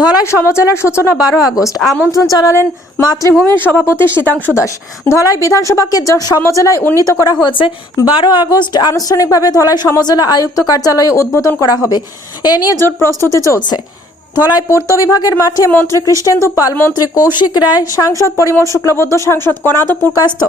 ধলাই সমজেলার সূচনা বারো আগস্ট। আমন্ত্রণ জানালেন মাতৃভূমির সভাপতি শীতাংশু দাস। ধলাই বিধানসভাকে সমজেলায় উন্নীত করা হয়েছে। বারো আগস্ট আনুষ্ঠানিকভাবে ধলাই সমজেলা আয়ুক্ত কার্যালয়ে উদ্বোধন করা হবে। এ নিয়ে জোট প্রস্তুতি চলছে। ধলাই পূর্ত বিভাগের মাঠে মন্ত্রী কৃষ্ণেন্দু পাল, মন্ত্রী কৌশিক রায়, সাংসদ পরিমল শুক্লবদ্ধ সাংসদ কনাদ পুরকাস্ত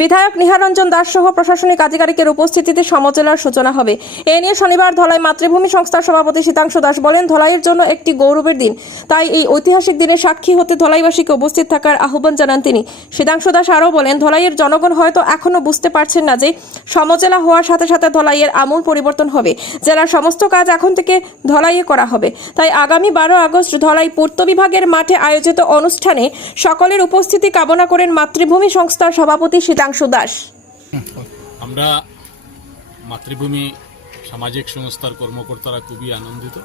বিধায়ক নিহারঞ্জন দাস সহ প্রশাসনিক আধিকারিকের উপস্থিতিতে সমজেলার সূচনা হবে। এ নিয়ে শনিবার ধলাই মাতৃভূমি সংস্থার সভাপতি শীতাংশু দাস বলেন, ধলাইয়ের জন্য একটি গৌরবের দিন। তাই এই ঐতিহাসিক দিনে সাক্ষী হতে ধলাইবাসীকে উপস্থিত থাকার আহ্বান জানান তিনি। শীতাংশু দাস আরও বলেন, ধলাইয়ের জনগণ হয়তো এখনও বুঝতে পারছেন না যে সমজেলা হওয়ার সাথে সাথে ধলাইয়ের আমূল পরিবর্তন হবে। জেলার সমস্ত কাজ এখন থেকে ধলাইয়ে করা হবে। তাই আগামী বারো আগস্ট ধলাই পূর্ত বিভাগের মাঠে আয়োজিত অনুষ্ঠানে সকলের উপস্থিতি কামনা করেন মাতৃভূমি সংস্থার সভাপতি শীতাংশু দাস। আমরা মাতৃভূমি সামাজিক সংস্থার কর্মকর্তারা খুবই আনন্দিত।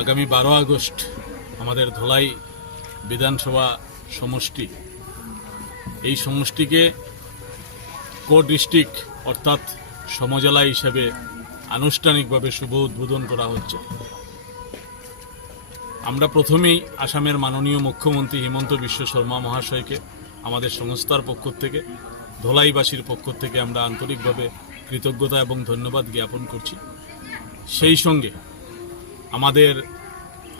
আগামী বারো আগস্ট আমাদের ধলাই বিধানসভা সমষ্টি। এই সমষ্টিকে কো ডিস্ট্রিক্ট অর্থাৎ সমজেলা হিসেবে আনুষ্ঠানিকভাবে শুভ উদ্বোধন করা হচ্ছে। আমরা প্রথমেই আসামের মাননীয় মুখ্যমন্ত্রী হিমন্ত বিশ্ব শর্মা মহাশয়কে আমাদের সংস্থার পক্ষ থেকে, ধলাইবাসীর পক্ষ থেকে আমরা আন্তরিকভাবে কৃতজ্ঞতা এবং ধন্যবাদ জ্ঞাপন করছি। সেই সঙ্গে আমাদের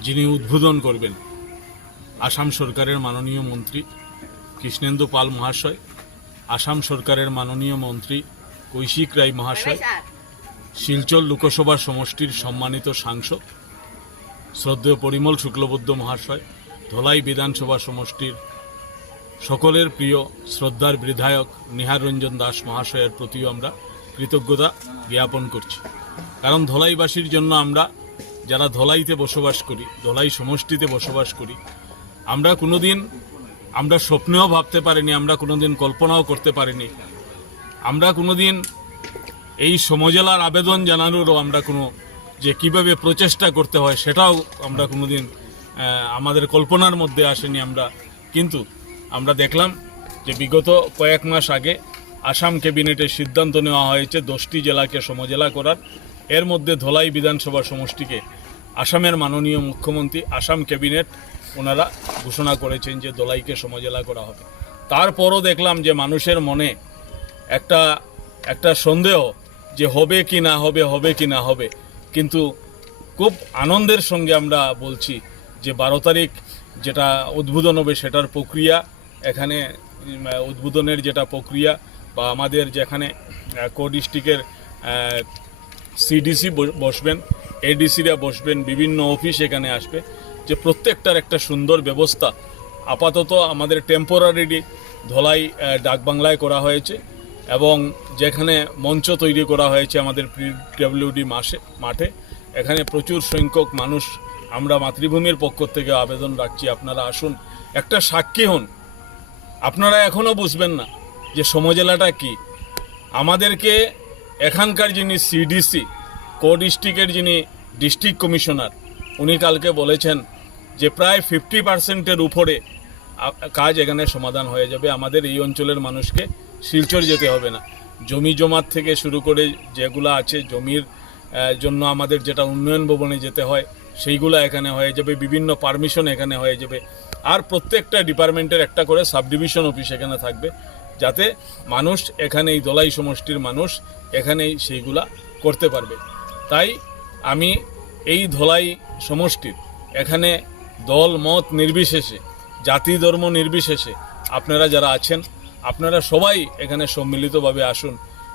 যিনি উদ্বোধন করবেন, আসাম সরকারের মাননীয় মন্ত্রী কৃষ্ণেন্দু পাল মহাশয়, আসাম সরকারের মাননীয় মন্ত্রী কৈশিক রায় মহাশয়, শিলচর লোকসভা সমষ্টির সম্মানিত সাংসদ, শ্রদ্ধেয় পরিমল শুক্লবদ্ধ মহাশয়, ধলাই বিধানসভা সমষ্টির সকলের প্রিয় শ্রদ্ধার বিধায়ক নিহার রঞ্জন দাস মহাশয়ের প্রতিও আমরা কৃতজ্ঞতা জ্ঞাপন করছি। কারণ ধলাইবাসীর জন্য আমরা যারা ধলাইতে বসবাস করি, ধলাই সমষ্টিতে বসবাস করি, আমরা কোনোদিন আমরা স্বপ্নেও ভাবতে পারিনি, আমরা কোনোদিন কল্পনাও করতে পারিনি। আমরা কোনোদিন এই সমজেলার আবেদন জানানোরও আমরা কোনো যে কীভাবে প্রচেষ্টা করতে হয় সেটাও আমরা কোনোদিন আমাদের কল্পনার মধ্যে আসেনি আমরা। কিন্তু আমরা দেখলাম যে বিগত কয়েক মাস আগে আসাম ক্যাবিনেটের সিদ্ধান্ত নেওয়া হয়েছে দশটি জেলাকে সমজেলা করার। এর মধ্যে ধলাই বিধানসভা সমষ্টিকে আসামের মাননীয় মুখ্যমন্ত্রী, আসাম ক্যাবিনেট ওনারা ঘোষণা করেছেন যে ধলাইকে সমজেলা করা হবে। তারপরও দেখলাম যে মানুষের মনে একটা একটা সন্দেহ যে হবে কি না হবে হবে কি না হবে। কিন্তু খুব আনন্দের সঙ্গে আমরা বলছি যে বারো তারিখ যেটা উদ্বোধন হবে সেটার প্রক্রিয়া এখানে উদ্বোধনের যেটা প্রক্রিয়া বা আমাদের যেখানে কো ডিস্ট্রিক্টের সিডিসি বসবেন এডিসিরা বসবেন, বিভিন্ন অফিস এখানে আসবে। যে প্রত্যেকটার একটা সুন্দর ব্যবস্থা। আপাতত আমাদের টেম্পোরারি ধলাই ডাকবাংলায় করা হয়েছে এবং যেখানে মঞ্চ তৈরি করা হয়েছে আমাদের পিডব্লিউডি মাসে, মাঠে, এখানে প্রচুর সংখ্যক মানুষ, আমরা মাতৃভূমির পক্ষ থেকে আবেদন রাখছি। আপনারা আসুন, একটা সাক্ষী হন। আপনারা এখনও বুঝবেন না যে সমজেলাটা কি। আমাদেরকে এখানকার যিনি সিডিসি কো ডিস্ট্রিক্টের যিনি ডিস্ট্রিক্ট কমিশনার, উনি কালকে বলেছেন যে প্রায় ফিফটি পার্সেন্টের উপরে কাজ এখানে সমাধান হয়ে যাবে। আমাদের এই অঞ্চলের মানুষকে শিলচর যেতে হবে না। জমি জমার থেকে শুরু করে যেগুলো আছে, জমির জন্য আমাদের যেটা উন্নয়ন ভবনে যেতে হয়, সেইগুলো এখানে হয়ে যাবে। বিভিন্ন পারমিশন এখানে হয়ে যাবে। আর প্রত্যেকটা ডিপার্টমেন্টের একটা করে সাব ডিভিশন অফিস এখানে থাকবে, যাতে মানুষ এখানে এই দলাই সমষ্টির মানুষ এখানেই সেইগুলা করতে পারবে। তাই আমি এই ধলাই সমষ্টির এখানে দল, মত নির্বিশেষে, জাতি, ধর্ম নির্বিশেষে আপনারা যারা আছেন, আপনারা সবাই এখানে সম্মিলিতভাবে আসুন।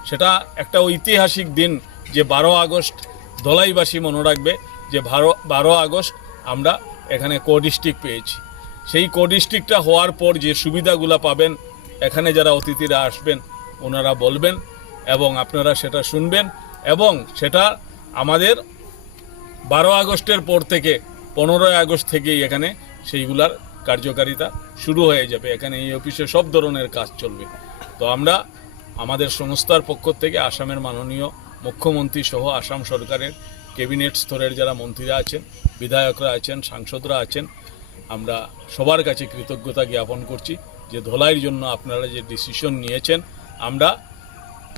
সেটা একটা ঐতিহাসিক দিন যে বারো আগস্ট ধলাইবাসী মনে রাখবে যে বারো বারো আগস্ট আমরা এখানে কো ডিস্ট্রিক্ট পেয়েছি। সেই কো ডিস্ট্রিক্টটা হওয়ার পর যে সুবিধাগুলো পাবেন, এখানে যারা অতিথিরা আসবেন, ওনারা বলবেন এবং আপনারা সেটা শুনবেন এবং সেটা আমাদের বারো আগস্টের পর থেকে, পনেরোই আগস্ট থেকেই এখানে সেইগুলার কার্যকারিতা শুরু হয়ে যাবে। এখানে এই অফিসে সব ধরনের কাজ চলবে। তো আমরা আমাদের সংস্থার পক্ষ থেকে আসামের মাননীয় মুখ্যমন্ত্রী সহ আসাম সরকারের ক্যাবিনেট স্তরের যারা মন্ত্রীরা আছেন, বিধায়করা আছেন, সাংসদরা আছেন আমরা সবার কাছে কৃতজ্ঞতা জ্ঞাপন করছি যে ধলাইয়ের জন্য আপনারা যে ডিসিশন নিয়েছেন আমরা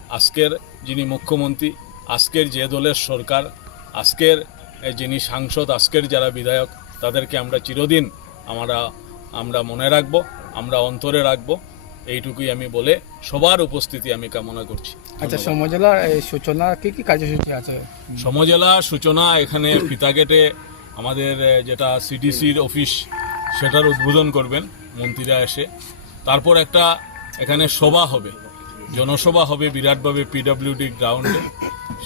আজকের যিনি মুখ্যমন্ত্রী আজকের যে দলের সরকার আজকের যিনি সাংসদ আজকের যারা বিধায়ক তাদেরকে আমরা চিরদিন আমরা আমরা মনে রাখব আমরা অন্তরে রাখব। এইটুকুই আমি বলে সবার উপস্থিতি আমি কামনা করছি। আচ্ছা সমজেলার সূচনা কি কি কার্যসূচি আছে? সমজেলা সূচনা এখানে ফিতাগেটে আমাদের যেটা সিডিসির অফিস সেটার উদ্বোধন করবেন, মন্ত্রীরা এসে। তারপর একটা এখানে সভা হবে। জনসভা হবে বিরাটভাবে পিডব্লিউডি গ্রাউন্ডে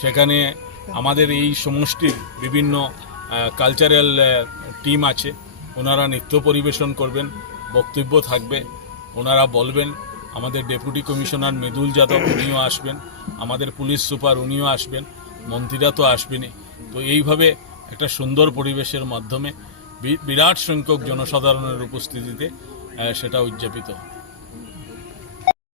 সেখানে আমাদের এই সমষ্টির বিভিন্ন কালচারাল টিম আছে। ওনারা নৃত্য পরিবেশন করবেন, বক্তব্য থাকবে। ওনারা বলবেন, আমাদের ডেপুটি কমিশনার মৃদুল যাদব, উনিও আসবেন। আমাদের পুলিশ সুপার উনিও আসবেন। মন্ত্রীরা তো আসবেনই। তো এইভাবে একটা সুন্দর পরিবেশের মাধ্যমে বিরাট সংখ্যক জনসাধারণের উপস্থিতিতে সেটা উদযাপিত